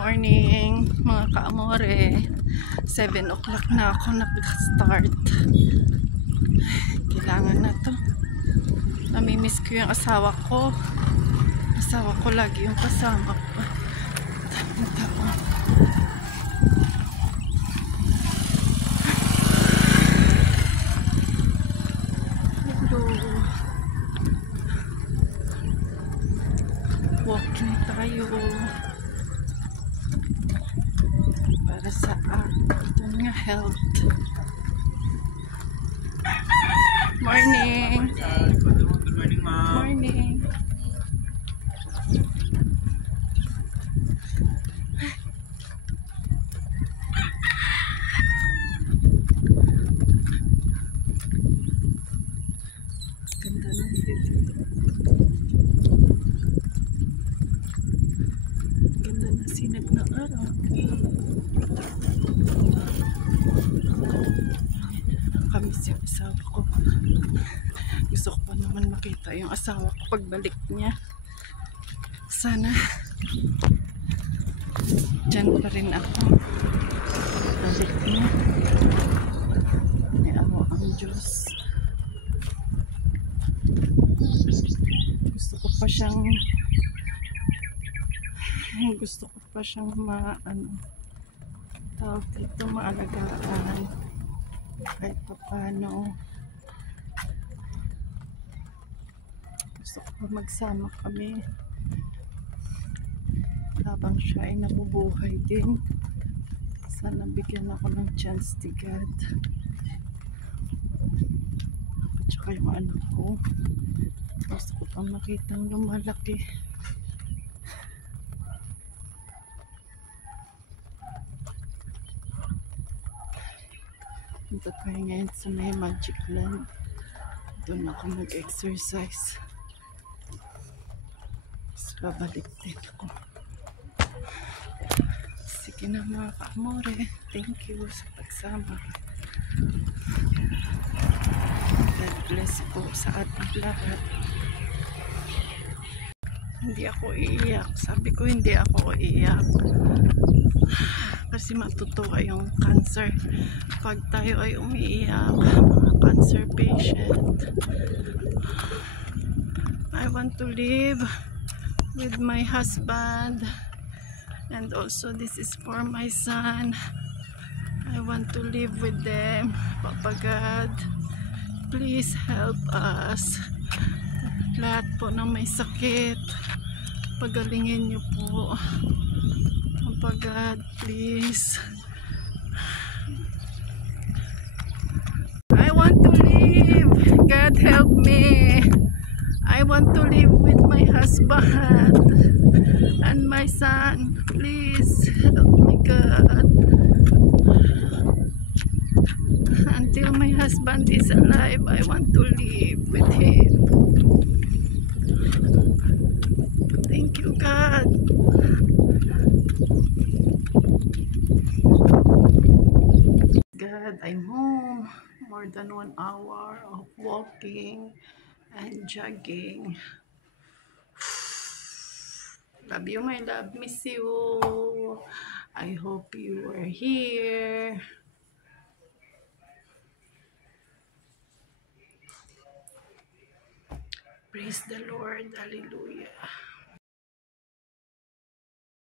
morning mga kaamore. 7 o'clock na ako nag-start. Kailangan na to. Namimiss ko yung asawa ko. Asawa ko lagi yung kasama ko. Walking tayo para sa ating health. Morning. Good morning, ma'am. Morning. Ganda ng dito. Ganda na sinag na araw. Nakamiss yung asawa ko. Gusto ko pa naman makita yung asawa ko pagbalik niya. Sana dyan pa rin ako. Balik niya. May awa ang Diyos. Gusto ko pa siyang tawag dito, maalagaan kahit pa paano. Gusto ko pa magsama kami habang siya ay nabubuhay din. Sana bigyan ako ng chance ni God. At saka yung anak ko, gusto ko pang makitang lumalaki. Punta tayo ngayon sa may Magic Land. Doon ako mag-exercise. Tapos babalik din ako. Sige na mga ka-amore. Thank you sa pagsama. God bless po sa ating lahat. Hindi ako iiyak. Sabi ko hindi ako iiyak. Kasi matutuwa yung cancer pag tayo ay umiiyak, mga cancer patient. I want to live with my husband, and also this is for my son. I want to live with them. Papa God, please help us. Lahat po ng may sakit, pagalingin niyo po. Papa God, please. I want to live. God help me. I want to live with my husband and my son. Please help me, God. Until my husband is alive, I want to live with him. Thank you, God. God, I'm home. More than 1 hour of walking and jogging. Love you, my love. Miss you. I hope you are here. Praise the Lord. Hallelujah.